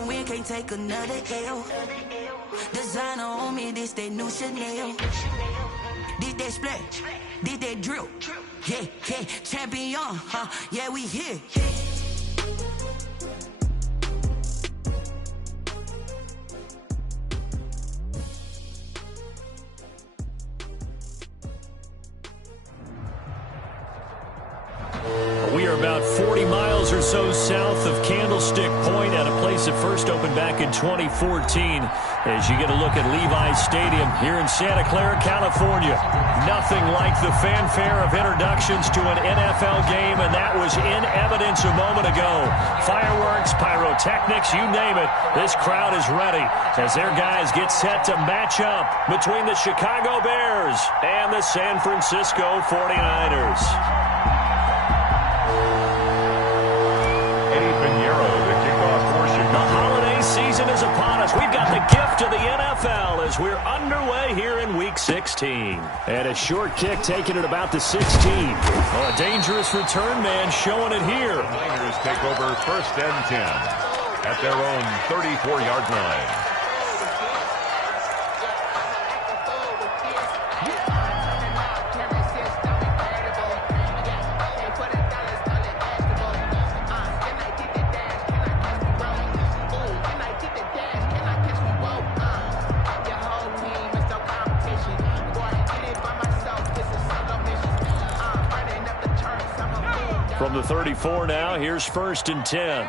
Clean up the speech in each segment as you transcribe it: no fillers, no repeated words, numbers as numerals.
a win, can't take another L. Designer on me, this that new Chanel. This that splash, this that drill. Yeah, yeah, champion, huh? Yeah, we here. We are about 40 miles or so south of Candlestick Point at a place that first opened back in 2014 as you get a look at Levi's Stadium here in Santa Clara, California. Nothing like the fanfare of introductions to an NFL game, and that was in evidence a moment ago. Fireworks, pyrotechnics, you name it. This crowd is ready as their guys get set to match up between the Chicago Bears and the San Francisco 49ers. Season is upon us. We've got the gift of the NFL as we're underway here in Week 16. And a short kick taken at about the 16. Oh, a dangerous return man showing it here. The Niners take over 1st and 10 at their own 34-yard line. From the 34 now, here's 1st and 10.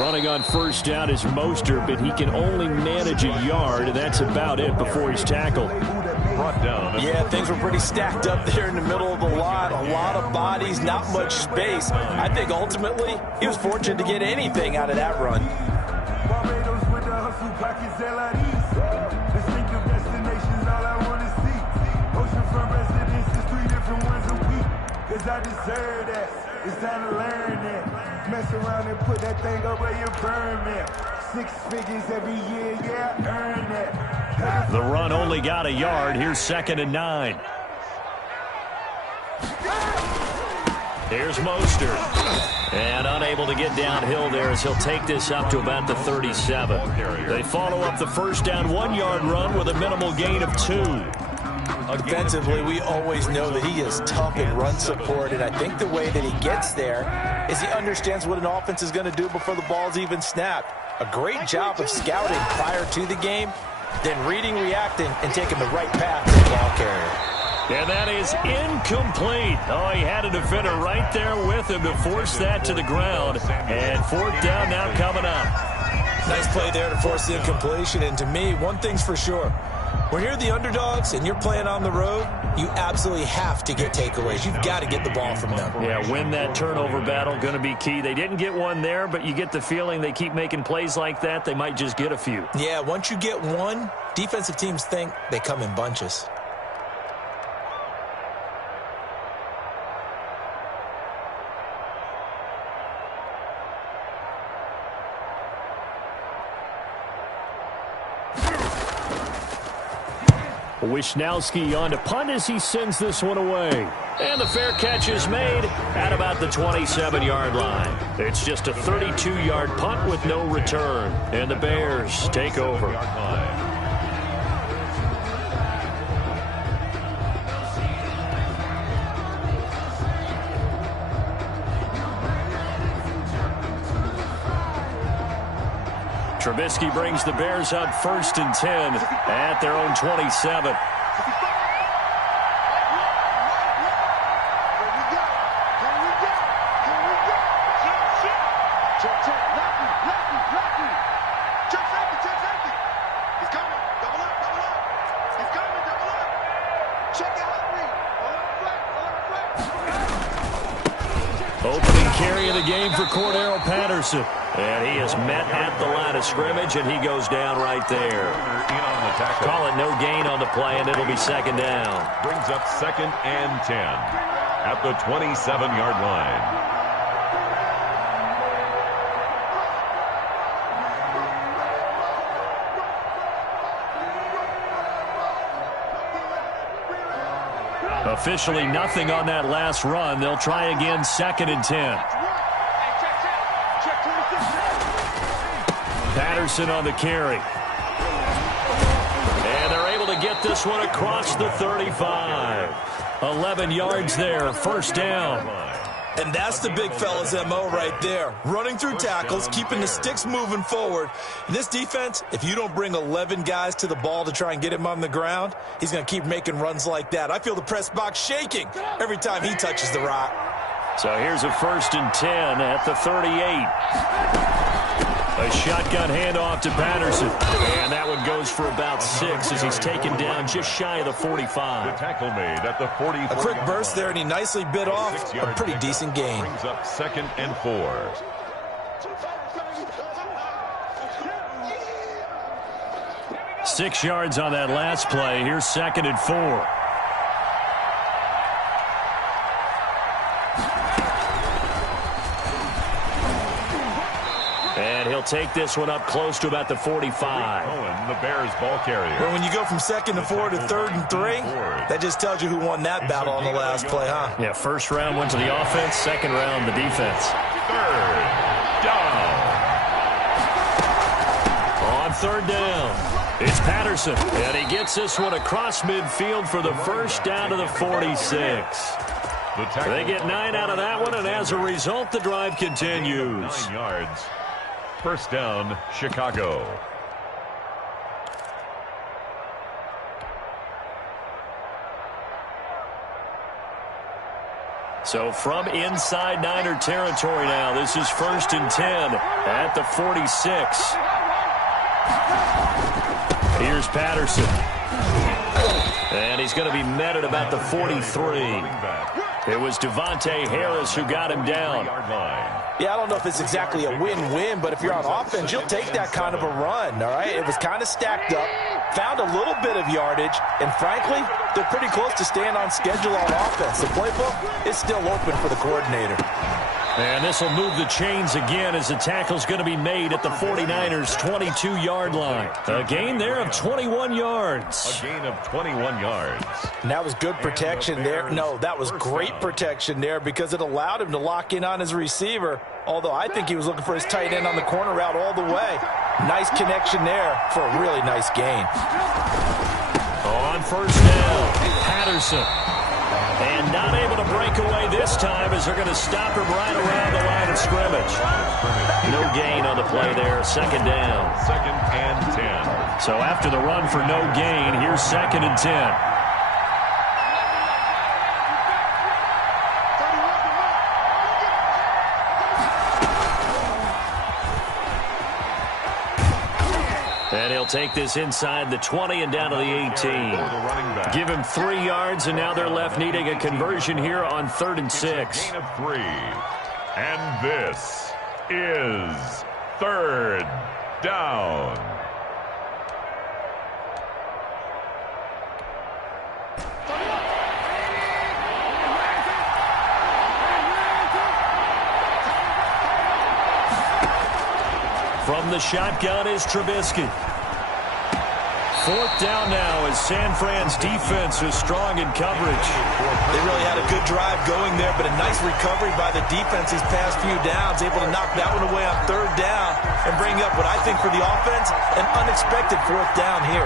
Running on 1st down is Mostert, but he can only manage a yard, and that's about it before he's tackled. Brought down. Yeah, things were pretty stacked up there in the middle of the lot. A lot of bodies, not much space. I think ultimately he was fortunate to get anything out of that run. I deserve that. It's time to learn that. Mess around and put that thing up where you burn it. 6 figures every year, yeah, earn that. The run only got a yard. Here's 2nd and 9. Here's Mostert. And unable to get downhill there as he'll take this up to about the 37. They follow up the 1st down 1-yard run with a minimal gain of 2. Offensively, we always know that he is tough in run support, and I think the way that he gets there is he understands what an offense is going to do before the ball's even snapped. A great job of scouting prior to the game, then reading, reacting, and taking the right path to the ball carrier. And that is incomplete. Oh, he had a defender right there with him to force that to the ground. And 4th down now coming up. Nice play there to force the incompletion, and to me, one thing's for sure. When you're the underdogs and you're playing on the road, you absolutely have to get takeaways. You've got to get the ball from them. Yeah, win that turnover battle, going to be key. They didn't get one there, but you get the feeling they keep making plays like that, they might just get a few. Yeah, once you get one, defensive teams think they come in bunches. Wisnowski on to punt as he sends this one away. And the fair catch is made at about the 27-yard line. It's just a 32-yard punt with no return. And the Bears take over. Trubisky brings the Bears up 1st and 10 at their own 27. Opening carry of the game for Cordero Patterson. And he is met at the line of scrimmage, and he goes down right there. Call it no gain on the play, and it'll be 2nd down. Brings up 2nd and 10 at the 27-yard line. Officially nothing on that last run. They'll try again, 2nd and 10. Patterson on the carry. And they're able to get this one across the 35. 11 yards there, 1st down. And that's the big fella's MO right there. Running through tackles, keeping the sticks moving forward. In this defense, if you don't bring 11 guys to the ball to try and get him on the ground, he's going to keep making runs like that. I feel the press box shaking every time he touches the rock. So here's a 1st and 10 at the 38. A shotgun handoff to Patterson. And that one goes for about 6 as he's taken down just shy of the 45. The tackle made at the 44. A quick burst there, and he nicely bit off a pretty decent gain. Brings up 2nd and 4. Six yards on that last play. Here's 2nd and 4. And he'll take this one up close to about the 45. Owen, the Bears ball carrier. Well, when you go from 2nd and 4 to 3rd and 3, that just tells you who won that battle on the last play, huh? Yeah, 1st round went to the offense, 2nd round the defense. 3rd down. On 3rd down, it's Patterson. And he gets this one across midfield for the 1st down to the 46. They get 9 out of that one, and as a result, the drive continues. 9 yards. 1st down, Chicago. So from inside Niner territory now, this is 1st and 10 at the 46. Here's Patterson. And he's going to be met at about the 43. It was Devontae Harris who got him down. Yeah, I don't know if it's exactly a win-win, but if you're on offense, you'll take that kind of a run, all right? It was kind of stacked up, found a little bit of yardage, and frankly, they're pretty close to staying on schedule on offense. The playbook is still open for the coordinator. And this will move the chains again as the tackle's going to be made at the 49ers' 22-yard line. A gain there of 21 yards. A gain of 21 yards. And that was good protection there. No, that was great protection there because it allowed him to lock in on his receiver, although I think he was looking for his tight end on the corner route all the way. Nice connection there for a really nice gain. On 1st down, Patterson. And not able to break away this time as they're going to stop him right around the line of scrimmage. No gain on the play there, 2nd down. 2nd and 10. So after the run for no gain, here's 2nd and 10. And he'll take this inside the 20 and down to the 18. Give him 3 yards, and now they're left needing a conversion here on 3rd and 6. Gain of 3. And this is 3rd down. From the shotgun is Trubisky. 4th down now as San Fran's defense is strong in coverage. They really had a good drive going there, but a nice recovery by the defense these past few downs, able to knock that one away on 3rd down and bring up what I think for the offense, an unexpected 4th down here.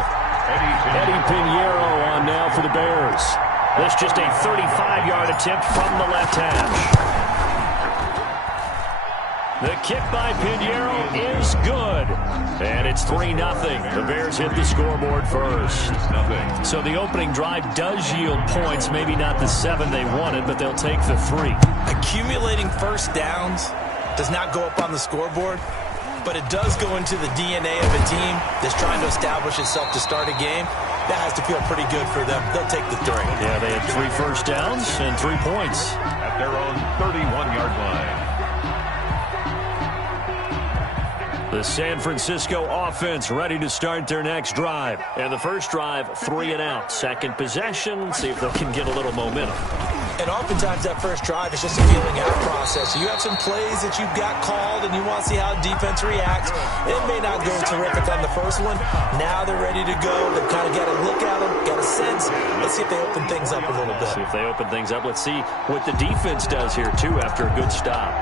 Eddie Pinheiro on now for the Bears. This just a 35-yard attempt from the left hash. The kick by Pinheiro is good. And it's 3-0. The Bears hit the scoreboard first. So the opening drive does yield points. Maybe not the 7 they wanted, but they'll take the 3. Accumulating 1st downs does not go up on the scoreboard, but it does go into the DNA of a team that's trying to establish itself to start a game. That has to feel pretty good for them. They'll take the 3. Yeah, they had 3 first downs and 3 points. At their own 31-yard line. The San Francisco offense ready to start their next drive. And the first drive, 3 and out. Second possession, see if they can get a little momentum. And oftentimes that first drive is just a feeling out process. So you have some plays that you've got called and you want to see how defense reacts. It may not go terrific on the first one. Now they're ready to go. They've kind of got to look at them, got to sense. Let's see if they open things up a little bit. See if they open things up. Let's see what the defense does here, too, after a good stop.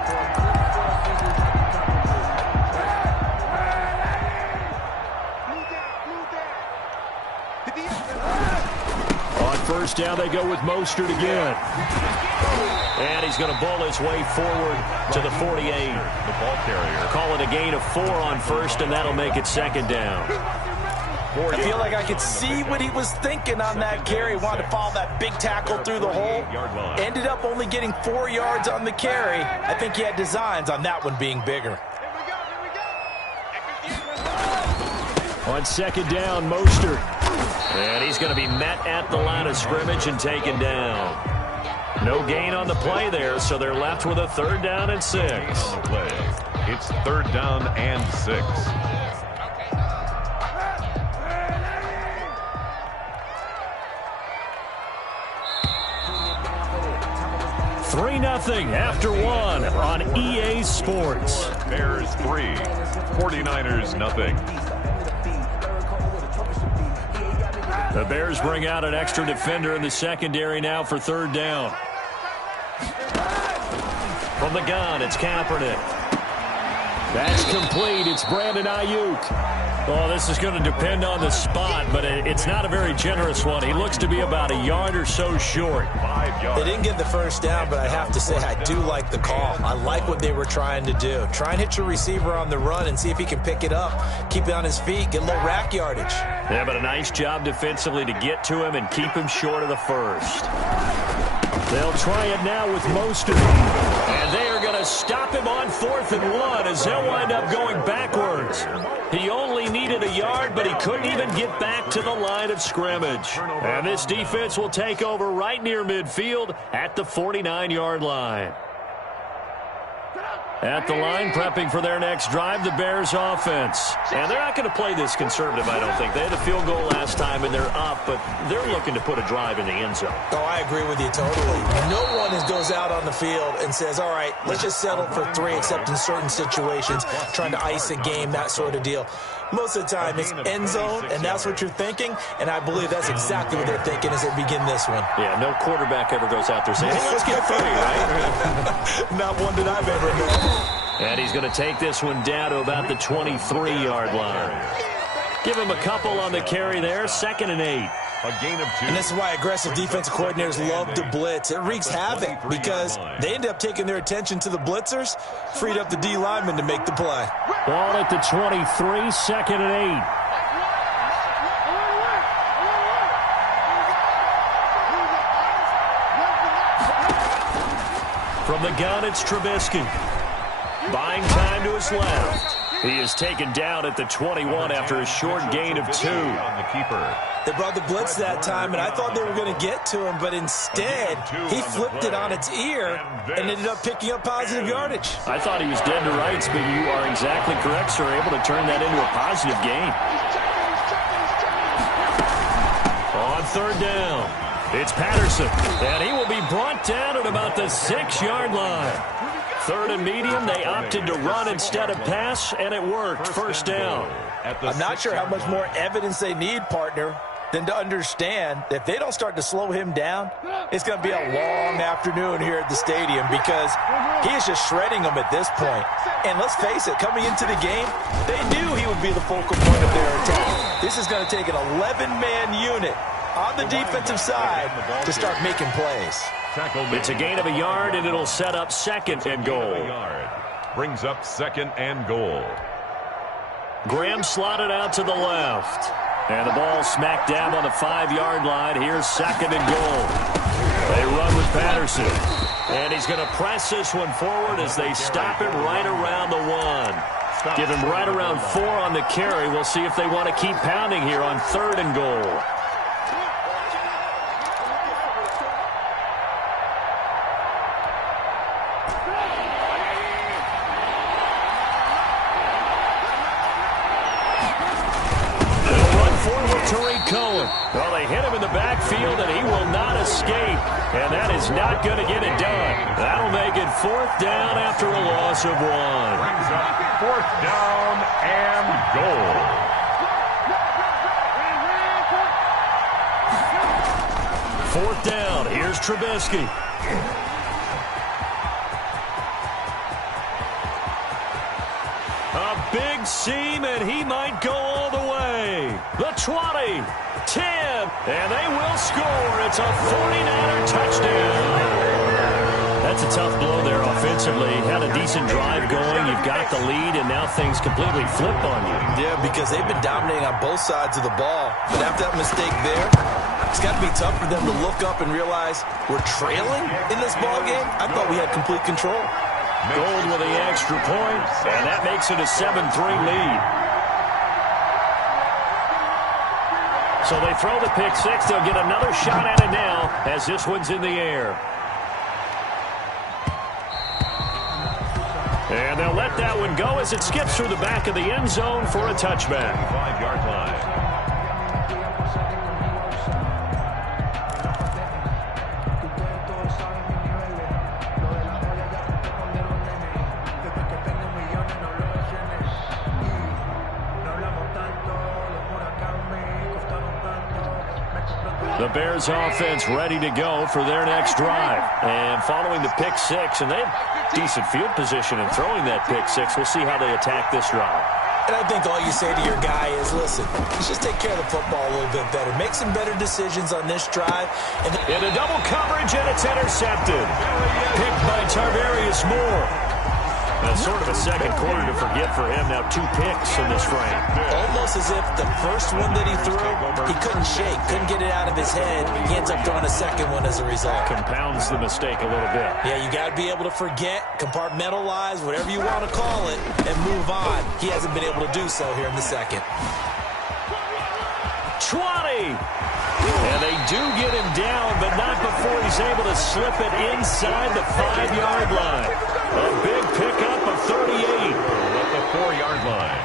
On first down, they go with Mostert again. And he's going to bowl his way forward to the 48. The ball carrier. Call it a gain of 4 on first, and that'll make it second down. I feel like I could see what he was thinking on that carry. Wanted to follow that big tackle through the hole. Ended up only getting 4 yards on the carry. I think he had designs on that one being bigger. On second down, Mostert. And he's going to be met at the line of scrimmage and taken down. No gain on the play there, so they're left with a 3rd down and 6. On the play. It's 3rd down and 6. 3-0 after 1 on EA Sports. Bears 3, 49ers nothing. The Bears bring out an extra defender in the secondary now for 3rd down. From the gun, it's Kaepernick. That's complete. It's Brandon Ayuk. Oh, this is going to depend on the spot, but it's not a very generous one. He looks to be about a yard or so short. 5 yards. They didn't get the first down, but I have to say I do like the call. I like what they were trying to do. Try and hit your receiver on the run and see if he can pick it up. Keep it on his feet, get a little rack yardage. Yeah, but a nice job defensively to get to him and keep him short of the first. They'll try it now with Mostert. And they are going to stop him on 4th and 1 as they'll wind up going backwards. He only needed a yard, but he couldn't even get back to the line of scrimmage. And this defense will take over right near midfield at the 49-yard line. At the line, prepping for their next drive, the Bears offense. And they're not going to play this conservative, I don't think. They had a field goal last time, and they're up, but they're looking to put a drive in the end zone. Oh, I agree with you totally. No one goes out on the field and says, all right, let's just settle for 3, except in certain situations, trying to ice a game, that sort of deal. Most of the time, it's end zone, and that's what you're thinking, and I believe that's exactly what they're thinking as they begin this one. Yeah, no quarterback ever goes out there saying, hey, let's get 30, right? Not one that I've ever known. And he's going to take this one down to about the 23-yard line. Give him a couple on the carry there, 2nd and 8. A gain of 2. And this is why aggressive defensive coordinators love to blitz. It wreaks havoc because they end up taking their attention to the blitzers, freed up the D lineman to make the play. Ball at the 23, 2nd and 8. From the gun, it's Trubisky. Buying time to his left. He is taken down at the 21 after a short gain of 2. On the keeper. They brought the blitz that time, and I thought they were going to get to him, but instead, he flipped it on its ear and ended up picking up positive yardage. I thought he was dead to rights, but you are exactly correct, sir. Able to turn that into a positive gain. On 3rd down, it's Patterson, and he will be brought down at about the 6-yard line. 3rd and medium, they opted to run instead of pass, and it worked. 1st down. I'm not sure how much more evidence they need, partner, than to understand that if they don't start to slow him down, it's going to be a long afternoon here at the stadium because he is just shredding them at this point. And let's face it, coming into the game, they knew he would be the focal point of their attack. This is going to take an 11-man unit on the defensive side to start making plays. It's a gain of a yard, and it'll set up 2nd and goal. Brings up 2nd and goal. Graham slotted out to the left. And the ball smack dab on the 5-yard line. Here's 2nd and goal. They run with Patterson. And he's going to press this one forward as they stop him right around the 1. Give him right around 4 on the carry. We'll see if they want to keep pounding here on 3rd and goal. Well, they hit him in the backfield, and he will not escape. And that is not going to get it done. That'll make it 4th down after a loss of 1. Brings up 4th down and goal. 4th down. Here's Trubisky. A big seam, and he might go all the way. The 20, 10, and they will score. It's a 49er touchdown. That's a tough blow there offensively. Had a decent drive going. You've got the lead, and now things completely flip on you. Yeah, because they've been dominating on both sides of the ball. But after that mistake there, it's got to be tough for them to look up and realize we're trailing in this ball game. I thought we had complete control. Gold with the extra point, and that makes it a 7-3 lead. So they throw the pick six. They'll get another shot at it now as this one's in the air. And they'll let that one go as it skips through the back of the end zone for a touchback. 5-yard line. The Bears offense ready to go for their next drive. And following the pick six, and they have decent field position in throwing that pick six. We'll see how they attack this drive. And I think all you say to your guy is, listen, let's just take care of the football a little bit better. Make some better decisions on this drive. And into double coverage, and it's intercepted. Picked by Tarvarius Moore. That's sort of a second quarter to forget for him. Now 2 picks in this frame. Almost as if the first one that he threw, he couldn't shake, couldn't get it out of his head. He ends up throwing a second one as a result. Compounds the mistake a little bit. Yeah, you got to be able to forget, compartmentalize, whatever you want to call it, and move on. He hasn't been able to do so here in the second. 20! And they do get him down, but not before he's able to slip it inside the 5-yard line. A big pickup of 38 at the 4-yard line.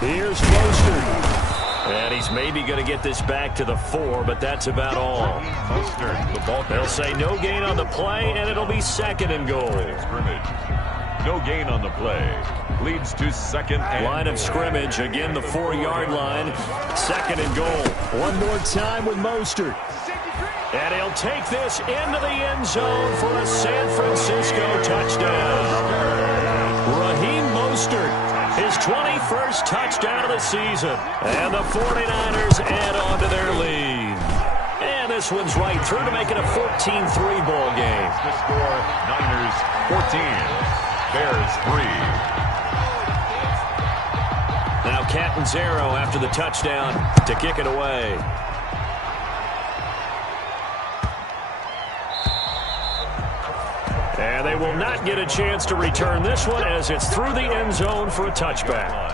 Here's Mostert. And he's maybe going to get this back to the 4, but that's about all. Mostert, the ball. They'll say no gain on the play, and it'll be 2nd and goal. Scrimmage. No gain on the play. Leads to 2nd and line of scrimmage. Again, the 4-yard line. 2nd and goal. One more time with Mostert. And he'll take this into the end zone for a San Francisco touchdown. Raheem Mostert. His 21st touchdown of the season. And the 49ers add on to their lead. And this one's right through to make it a 14-3 ball game. The score, Niners 14, Bears 3. Now Catanzaro after the touchdown to kick it away. And they will not get a chance to return this one as it's through the end zone for a touchback.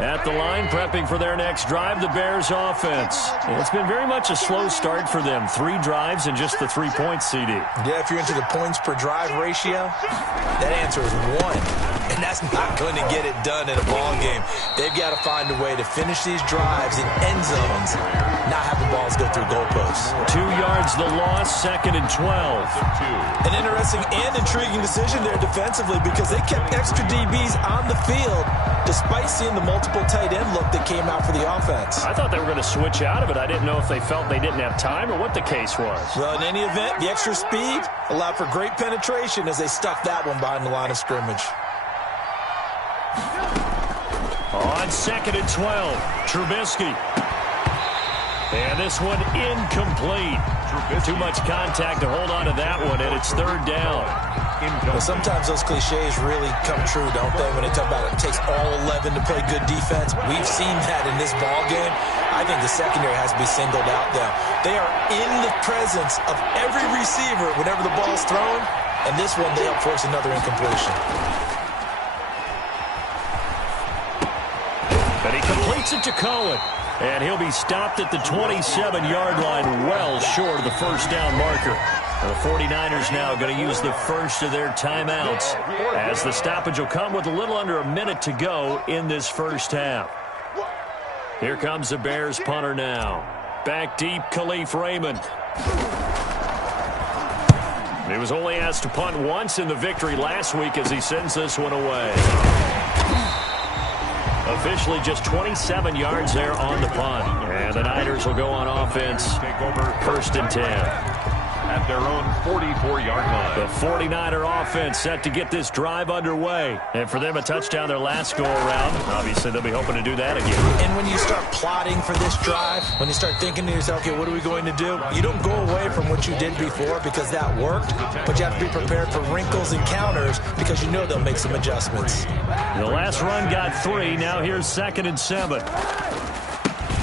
At the line, prepping for their next drive, the Bears offense. It's been very much a slow start for them. 3 drives and just the 3 points, CD. Yeah, if you're into the points per drive ratio, that answer is 1. And that's not going to get it done in a ball game. They've got to find a way to finish these drives in end zones, not having balls go through goalposts. 2 yards the loss, 2nd and 12. An interesting and intriguing decision there defensively because they kept extra DBs on the field despite seeing the multiple tight end look that came out for the offense. I thought they were going to switch out of it. I didn't know if they felt they didn't have time or what the case was. Well, in any event, the extra speed allowed for great penetration as they stuck that one behind the line of scrimmage. On 2nd and 12, Trubisky. And this one incomplete. Too much contact to hold on to that one, and it's 3rd down. Well, sometimes those cliches really come true, don't they? When they talk about it takes all 11 to play good defense. We've seen that in this ball game. I think the secondary has to be singled out, though. They are in the presence of every receiver whenever the ball's thrown, and this one they help force another incompletion. But he completes Floats it to Cohen. And he'll be stopped at the 27-yard line, well short of the first down marker. The 49ers now going to use the first of their timeouts as the stoppage will come with a little under a minute to go in this first half. Here comes the Bears punter now. Back deep, Khalif Raymond. He was only asked to punt once in the victory last week as he sends this one away. Officially just 27 yards there on the punt. And the Niners will go on offense. First and 10. At their own 44-yard line. The 49er offense set to get this drive underway. And for them, a touchdown their last go-around. Obviously, they'll be hoping to do that again. And when you start plotting for this drive, when you start thinking to yourself, okay, what are we going to do? You don't go away from what you did before because that worked, but you have to be prepared for wrinkles and counters because you know they'll make some adjustments. The last run got 3. Now here's 2nd and 7.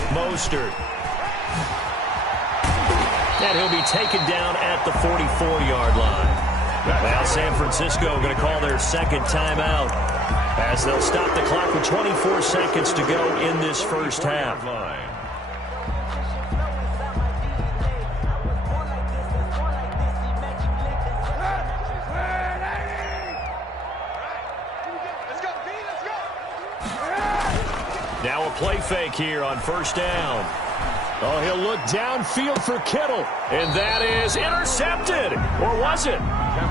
Mostert. And he'll be taken down at the 44-yard line. Now San Francisco going to call their second timeout as they'll stop the clock with 24 seconds to go in this first half. Now a play fake here on first down. Oh, he'll look downfield for Kittle. And that is intercepted. Or was it?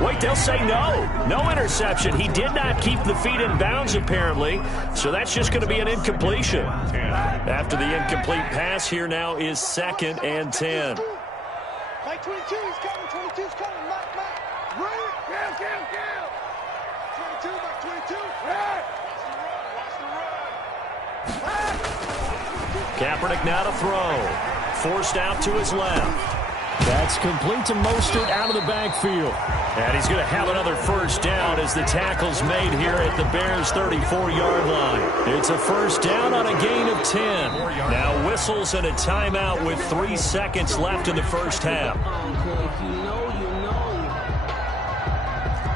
Wait, they'll say no. No interception. He did not keep the feet in bounds, apparently. So that's just going to be an incompletion. After the incomplete pass, here now is 2nd and 10. Mike 22 is coming. 22 is coming. Mike. Right. Kill. 22, Mike 22. Right. Watch the run. Kaepernick now to throw. Forced out to his left. That's complete to Mostert out of the backfield. And he's going to have another first down as the tackle's made here at the Bears' 34-yard line. It's a first down on a gain of 10. Now whistles and a timeout with 3 seconds left in the first half.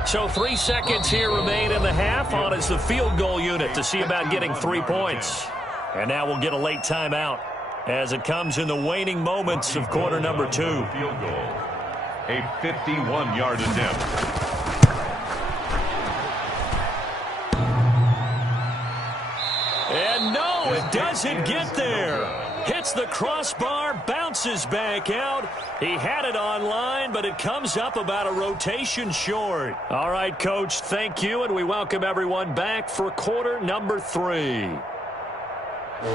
So 3 seconds here remain in the half on as the field goal unit to see about getting 3 points. And now we'll get a late timeout as it comes in the waning moments of quarter number 2. Field goal. A 51-yard attempt. And no, it doesn't get there. Hits the crossbar, bounces back out. He had it online, but it comes up about a rotation short. All right, Coach, thank you, and we welcome everyone back for quarter number 3. The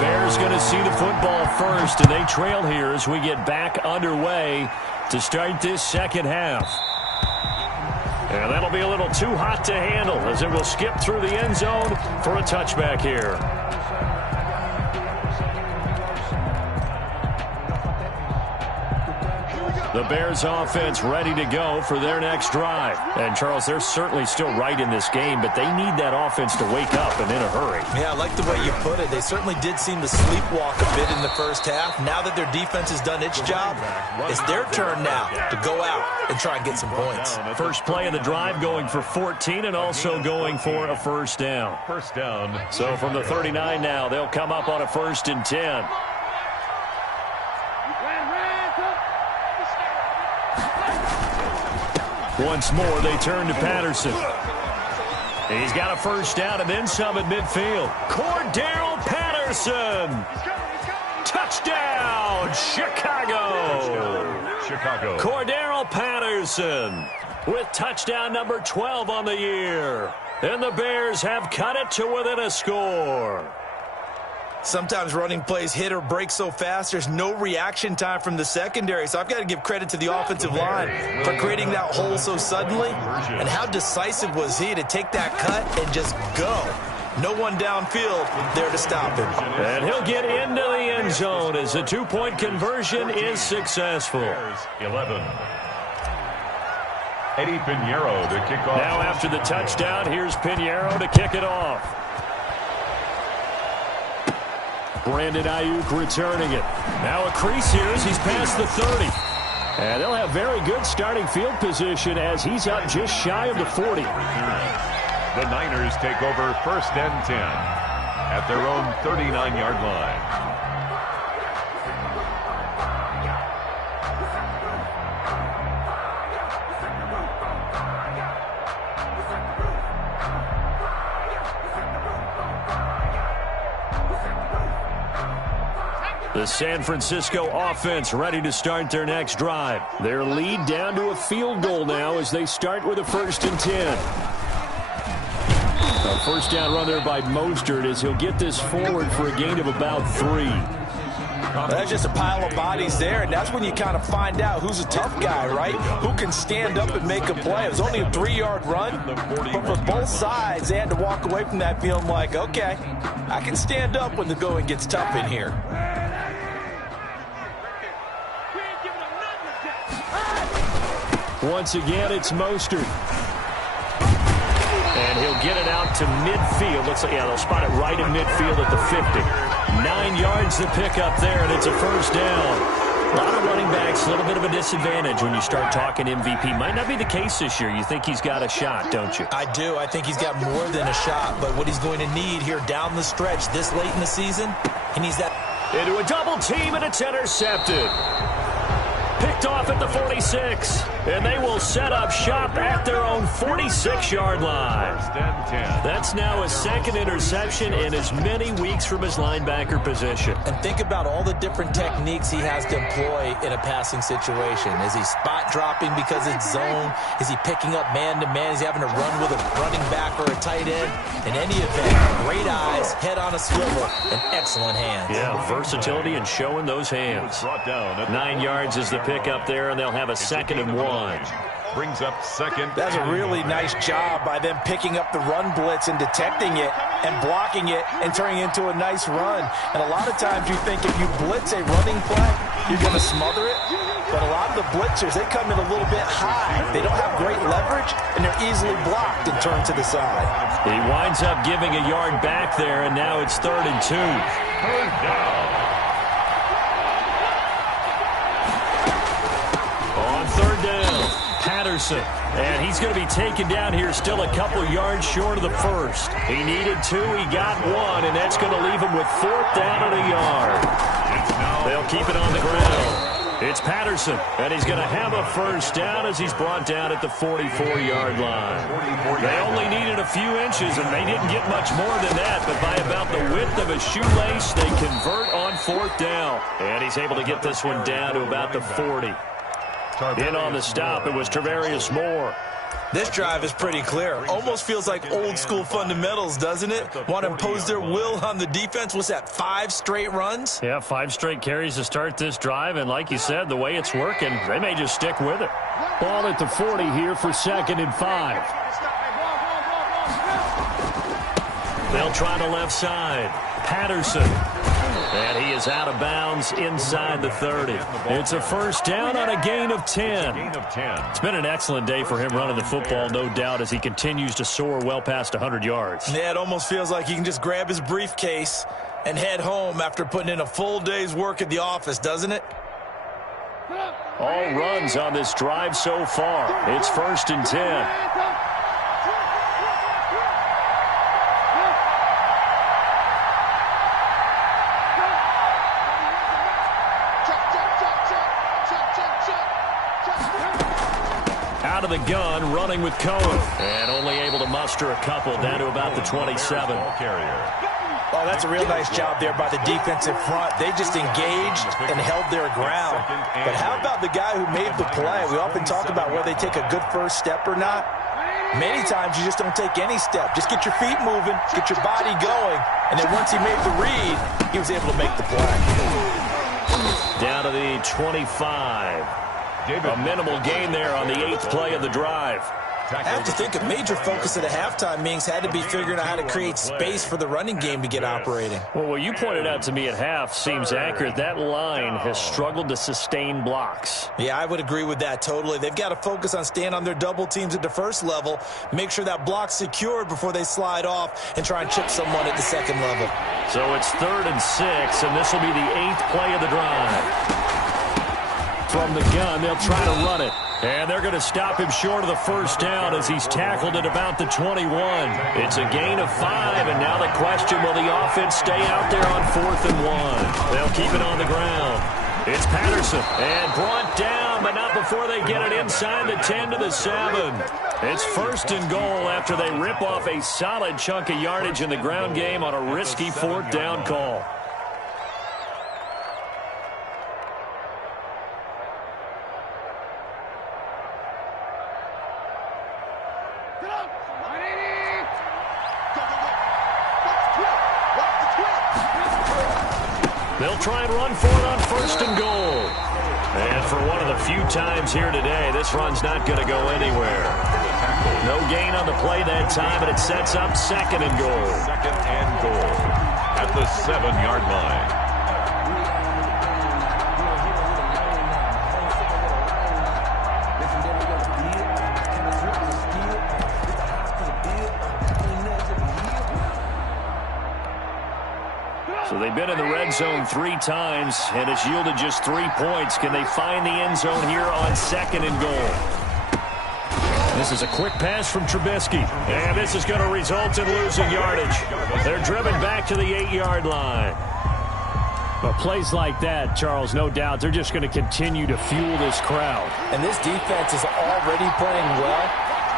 Bears going to see the football first, and they trail here as we get back underway to start this second half. And that'll be a little too hot to handle as it will skip through the end zone for a touchback here. The Bears offense ready to go for their next drive. And, Charles, they're certainly still right in this game, but they need that offense to wake up and in a hurry. Yeah, I like the way you put it. They certainly did seem to sleepwalk a bit in the first half. Now that their defense has done its job, it's their turn now to go out and try and get some points. First play of the drive going for 14 and also going for a first down. First down. So from the 39 now, they'll come up on a 1st and 10. Once more, they turn to Patterson. He's got a first down and then some at midfield. Cordero Patterson. Touchdown, Chicago. Cordero Patterson with touchdown number 12 on the year. And the Bears have cut it to within a score. Sometimes running plays hit or break so fast, there's no reaction time from the secondary. So I've got to give credit to the offensive line for creating that hole so suddenly. And how decisive was he to take that cut and just go. No one downfield there to stop him. And he'll get into the end zone as the 2-point conversion is successful. 11. Eddie Pinheiro to kick off. Now after the touchdown, here's Pinheiro to kick it off. Brandon Ayuk returning it. Now a crease here as he's past the 30. And they'll have very good starting field position as he's up just shy of the 40. The Niners take over 1st and 10 at their own 39-yard line. The San Francisco offense ready to start their next drive. Their lead down to a field goal now as they start with a 1st and 10. A first down run there by Mostert as he'll get this forward for a gain of about 3. That's just a pile of bodies there, and that's when you kind of find out who's a tough guy, right? Who can stand up and make a play. It was only a 3-yard run, but for both sides, they had to walk away from that feeling like, okay, I can stand up when the going gets tough in here. Once again, it's Mostert. And he'll get it out to midfield. Looks like, yeah, they'll spot it right in midfield at the 50. 9 yards to pick up there, and it's a first down. A lot of running backs, a little bit of a disadvantage when you start talking MVP. Might not be the case this year. You think he's got a shot, don't you? I do. I think he's got more than a shot, but what he's going to need here down the stretch this late in the season, he needs that. Into a double team, and it's intercepted. Picked off at the 46, and they will set up shop at their own 46-yard line. That's now his 2nd interception in as many weeks from his linebacker position. And think about all the different techniques he has to employ in a passing situation. Is he spot dropping because it's zone? Is he picking up man-to-man? Is he having to run with a running back or a tight end? In any event, great eyes, head on a swivel, and excellent hands. Yeah, versatility and showing those hands. 9 yards is the pick up there, and they'll have a 2nd and 1. Brings up 2nd. That's a really nice job by them picking up the run blitz and detecting it and blocking it and turning it into a nice run. And a lot of times you think if you blitz a running play, you're going to smother it. But a lot of the blitzers, they come in a little bit high. They don't have great leverage, and they're easily blocked and turned to the side. He winds up giving a yard back there, and now it's 3rd and 2. 3rd down. On 3rd down, Patterson. And he's going to be taken down here still a couple yards short of the 1st. He needed 2, he got 1, and that's going to leave him with 4th down and a yard. They'll keep it on the ground. It's Patterson, and he's going to have a 1st down as he's brought down at the 44-yard line. They only needed a few inches, and they didn't get much more than that, but by about the width of a shoelace, they convert on 4th down. And he's able to get this one down to about the 40. In on the stop, it was Tarvarius Moore. This drive is pretty clear. Almost feels like old-school fundamentals, doesn't it? Want to impose their will on the defense. What's that, 5 straight runs? Yeah, 5 straight carries to start this drive, and like you said, the way it's working, they may just stick with it. Ball at the 40 here for 2nd and 5. They'll try the left side. Patterson. And he is out of bounds inside the 30. It's a 1st down on a gain of 10. It's been an excellent day for him running the football, no doubt, as he continues to soar well past 100 yards. Yeah, it almost feels like he can just grab his briefcase and head home after putting in a full day's work at the office, doesn't it? All runs on this drive so far. It's 1st and 10. Out of the gun, running with Cohen. And only able to muster a couple down to about the 27. Oh, that's a real nice job there by the defensive front. They just engaged and held their ground. But how about the guy who made the play? We often talk about whether they take a good first step or not. Many times you just don't take any step. Just get your feet moving, get your body going. And then once he made the read, he was able to make the play. Down to the 25. A minimal gain there on the 8th play of the drive. I have to think a major focus at a halftime means had to be figuring out how to create space for the running game to get operating. Well, what you pointed out to me at half seems accurate. That line has struggled to sustain blocks. Yeah, I would agree with that totally. They've got to focus on staying on their double teams at the first level, make sure that block's secured before they slide off and try and chip someone at the second level. So it's 3rd and 6, and this will be the 8th play of the drive. From the gun, they'll try to run it. And they're going to stop him short of the first down as he's tackled at about the 21. It's a gain of 5, and now the question, will the offense stay out there on 4th and 1? They'll keep it on the ground. It's Patterson, and brought down, but not before they get it inside the 10 to the 7. It's 1st and goal after they rip off a solid chunk of yardage in the ground game on a risky 4th down call. They'll try and run for it on 1st and goal. And for one of the few times here today, this run's not going to go anywhere. No gain on the play that time, and it sets up 2nd and goal. 2nd and goal at the 7-yard line. So they've been in the red zone 3 times, and it's yielded just 3 points. Can they find the end zone here on 2nd and goal? This is a quick pass from Trubisky, and this is going to result in losing yardage. They're driven back to the 8-yard line. But plays like that, Charles, no doubt, they're just going to continue to fuel this crowd. And this defense is already playing well,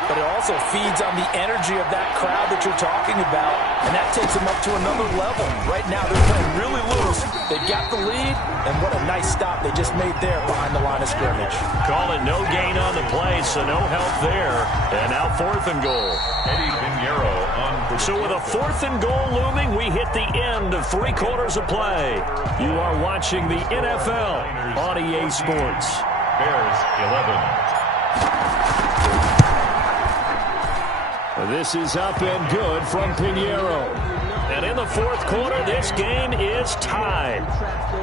but it also feeds on the energy of that crowd that you're talking about, and that takes them up to another level. Right now, they're playing really loose. They've got the lead, and what a nice stop they just made there behind the line of scrimmage. Call it no gain on the play, so no help there. And now 4th and goal. Eddie Pinheiro on. So with a 4th and goal looming, we hit the end of 3 quarters of play. You are watching the NFL on EA Sports. Bears 11. This is up and good from Pinheiro. And in the 4th quarter, this game is tied.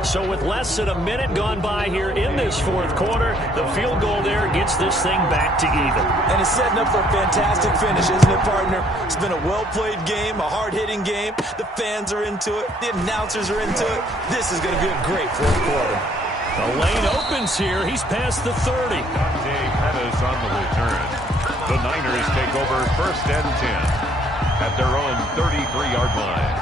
So with less than a minute gone by here in this 4th quarter, the field goal there gets this thing back to even. And it's setting up for a fantastic finish, isn't it, partner? It's been a well-played game, a hard-hitting game. The fans are into it. The announcers are into it. This is going to be a great 4th quarter. The lane opens here. He's past the 30. Dante Pettis on the return. The Niners take over 1st and 10 at their own 33-yard line.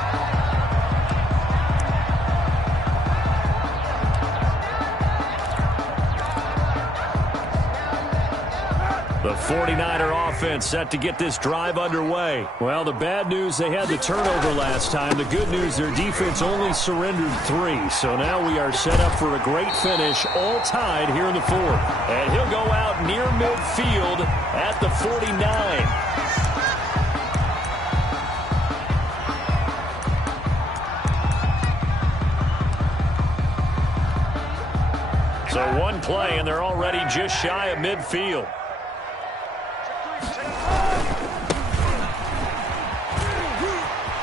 The 49er offense set to get this drive underway. Well, the bad news, they had the turnover last time. The good news, their defense only surrendered 3. So now we are set up for a great finish, all tied here in the 4th. And he'll go out near midfield at the 49. So one play, and they're already just shy of midfield.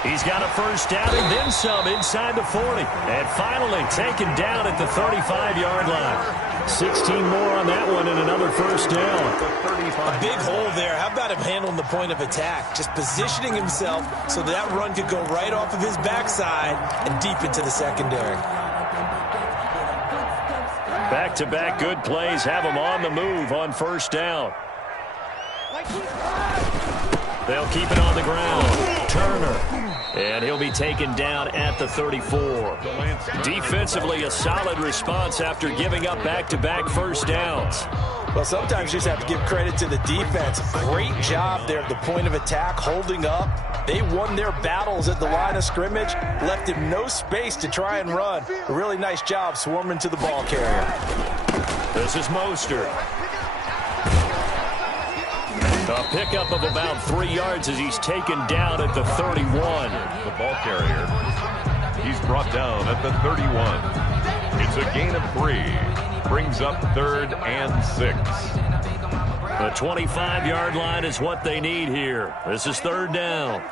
He's got a 1st down and then some inside the 40. And finally taken down at the 35-yard line. 16 more on that one and another 1st down. A big hole there. How about him handling the point of attack? Just positioning himself so that run could go right off of his backside and deep into the secondary. Back-to-back good plays have him on the move on 1st down. They'll keep it on the ground. Turner. And he'll be taken down at the 34. Defensively, a solid response after giving up back-to-back 1st downs. Well, sometimes you just have to give credit to the defense. Great job there at the point of attack, holding up. They won their battles at the line of scrimmage, left him no space to try and run. A really nice job swarming to the ball carrier. This is Mostert. A pickup of about 3 yards as he's taken down at the 31. The ball carrier. He's brought down at the 31. It's a gain of 3. Brings up 3rd and 6. The 25-yard line is what they need here. This is 3rd down.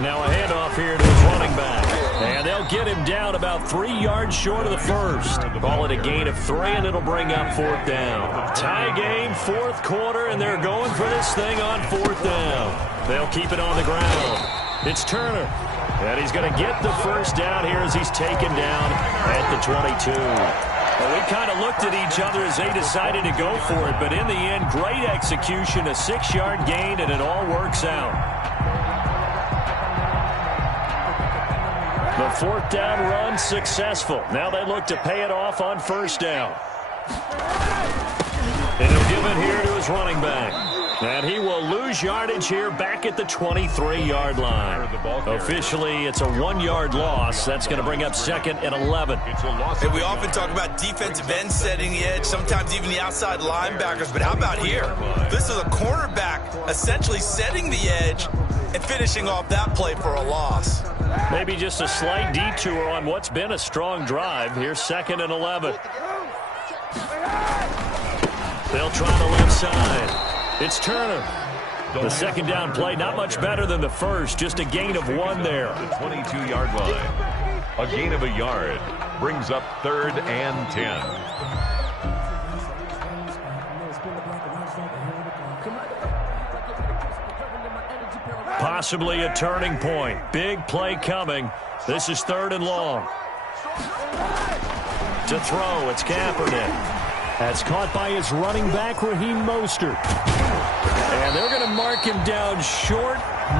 Now a handoff here to his running back. And they'll get him down about 3 yards short of the 1st. Call it a gain of 3, and it'll bring up 4th down. Tie game, 4th quarter, and they're going for this thing on 4th down. They'll keep it on the ground. It's Turner. And he's going to get the 1st down here as he's taken down at the 22. Well, we kind of looked at each other as they decided to go for it, but in the end, great execution, a 6-yard gain, and it all works out. The 4th down run successful. Now they look to pay it off on 1st down. And he'll give it here to his running back. And he will lose yardage here back at the 23-yard line. Officially, it's a 1-yard loss. That's going to bring up 2nd and 11. And we often talk about defensive ends setting the edge, sometimes even the outside linebackers. But how about here? This is a cornerback essentially setting the edge and finishing off that play for a loss. Maybe just a slight detour on what's been a strong drive. Here's 2nd and 11. They'll try the left side. It's Turner. The 2nd down play, not much better than the first, just a gain of 1 there. The 22-yard line. A gain of a yard brings up 3rd and 10. Possibly a turning point. Big play coming. This is 3rd and long. To throw, it's Kaepernick. That's caught by his running back, Raheem Mostert. And they're going to mark him down short,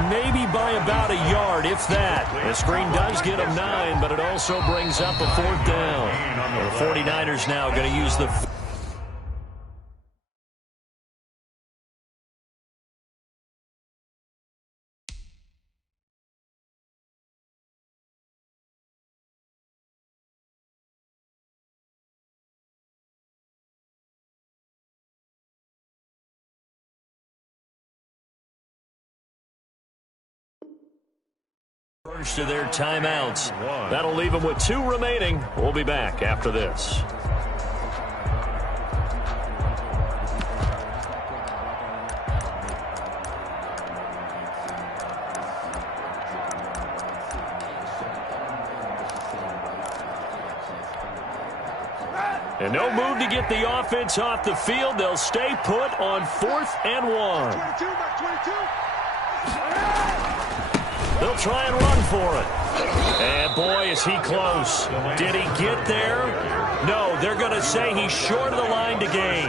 maybe by about a yard, if that. The screen does get him 9, but it also brings up a 4th down. The 49ers now going to use the... First of their timeouts. That'll leave them with 2 remaining. We'll be back after this. And no move to get the offense off the field. They'll stay put on 4th and 1. 22. They'll try and run for it. And boy, is he close. Did he get there? No, they're going to say he's short of the line to gain.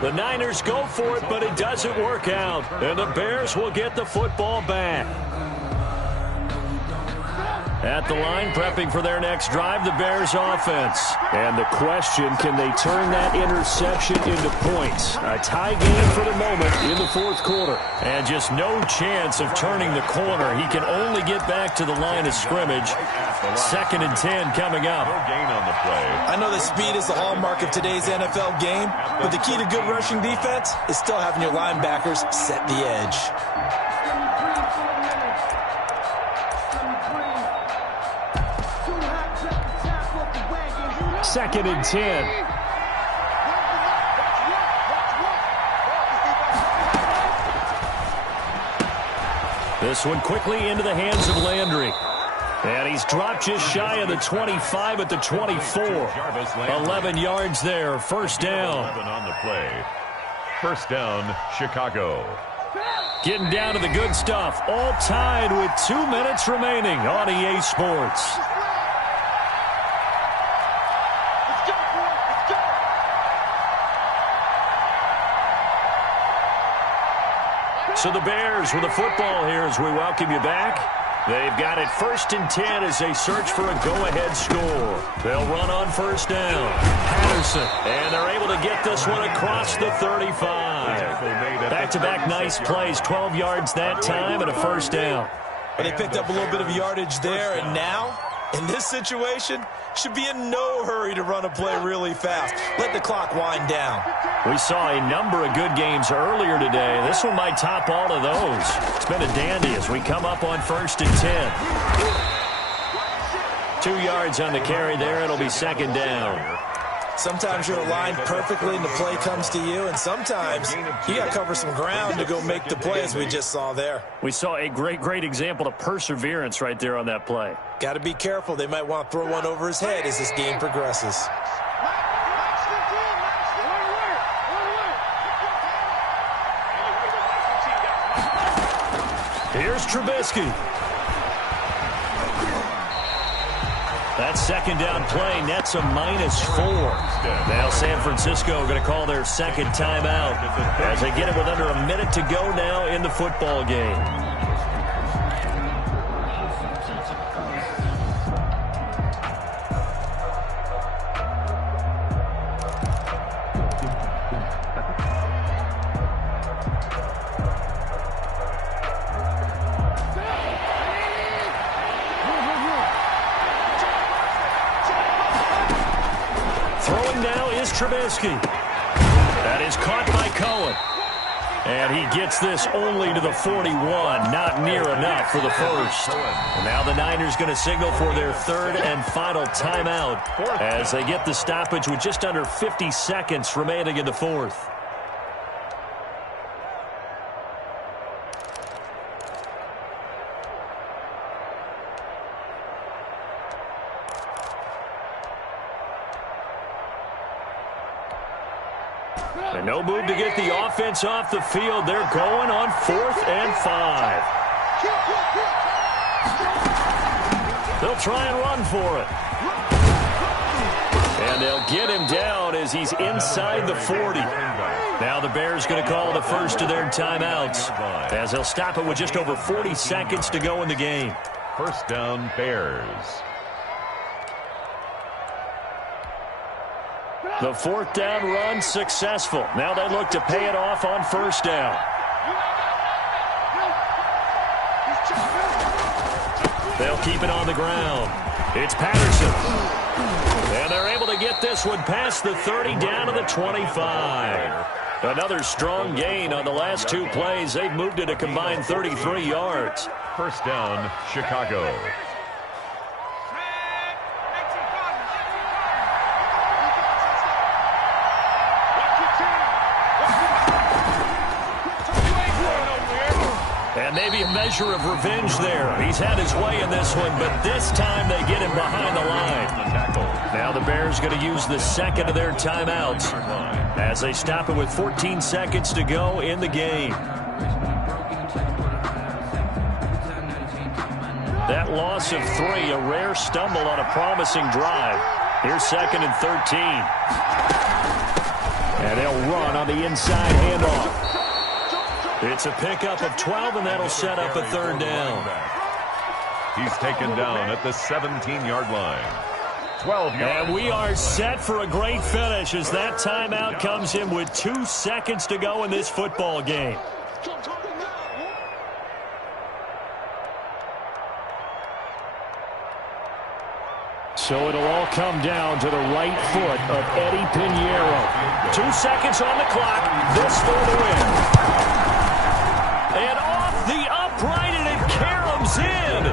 The Niners go for it, but it doesn't work out. And the Bears will get the football back. At the line, prepping for their next drive, the Bears offense. And the question, can they turn that interception into points? A tie game for the moment in the 4th quarter. And just no chance of turning the corner. He can only get back to the line of scrimmage. 2nd and 10 coming up. No gain on the play. I know that speed is the hallmark of today's NFL game, but the key to good rushing defense is still having your linebackers set the edge. 2nd and 10. This one quickly into the hands of Landry. And he's dropped just shy of the 25 at the 24. 11 yards there, 1st down. 11 on the play. 1st down, Chicago. Getting down to the good stuff. All tied with 2 minutes remaining on EA Sports. So the Bears with the football here as we welcome you back. They've got it 1st and 10 as they search for a go-ahead score. They'll run on 1st down. Patterson. And they're able to get this one across the 35. Back-to-back nice plays. 12 yards that time and a 1st down. But they picked up a little bit of yardage there, and now, in this situation, should be in no hurry to run a play really fast. Let the clock wind down. We saw a number of good games earlier today. This one might top all of those. It's been a dandy as we come up on 1st and 10. 2 yards on the carry there. It'll be 2nd down. Sometimes you're aligned perfectly and the play comes to you, and sometimes you got to cover some ground to go make the play, as we just saw there. We saw a great example of perseverance right there on that play. Got to be careful. They might want to throw one over his head as this game progresses. Here's Trubisky. That second down play nets a -4. Now San Francisco going to call their second timeout as they get it with under a minute to go now in the football game. Trubisky. That is caught by Cohen. And he gets this only to the 41. Not near enough for the first. And now the Niners going to signal for their third and final timeout as they get the stoppage with just under 50 seconds remaining in the fourth. And no move to get the offense off the field. They're going on 4th and 5. They'll try and run for it. And they'll get him down as he's inside the 40. Now the Bears going to call the first of their timeouts as they'll stop it with just over 40 seconds to go in the game. First down, Bears. The 4th down run successful. Now they look to pay it off on first down. They'll keep it on the ground. It's Patterson. And they're able to get this one past the 30 down to the 25. Another strong gain on the last two plays. They've moved it a combined 33 yards. First down, Chicago. And maybe a measure of revenge there. He's had his way in this one, but this time they get him behind the line. Now the Bears going to use the second of their timeouts as they stop it with 14 seconds to go in the game. That loss of 3, a rare stumble on a promising drive. Here's 2nd and 13. And they'll run on the inside handoff. It's a pickup of 12, and that'll set up a 3rd down. He's taken down at the 17-yard line. 12 yards. And we are set for a great finish as that timeout comes in with 2 seconds to go in this football game. So it'll all come down to the right foot of Eddie Pinheiro. 2 seconds on the clock. This for the win. And off the upright, and it caroms in.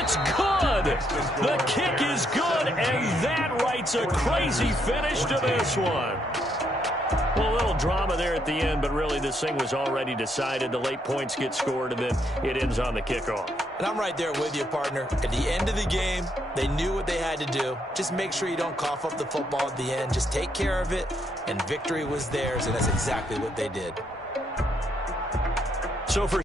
It's good. The kick is good, and that writes a crazy finish to this one. Well, a little drama there at the end, but really this thing was already decided. The late points get scored, and then it ends on the kickoff. And I'm right there with you, partner. At the end of the game, they knew what they had to do. Just make sure you don't cough up the football at the end. Just take care of it, and victory was theirs, and that's exactly what they did. So for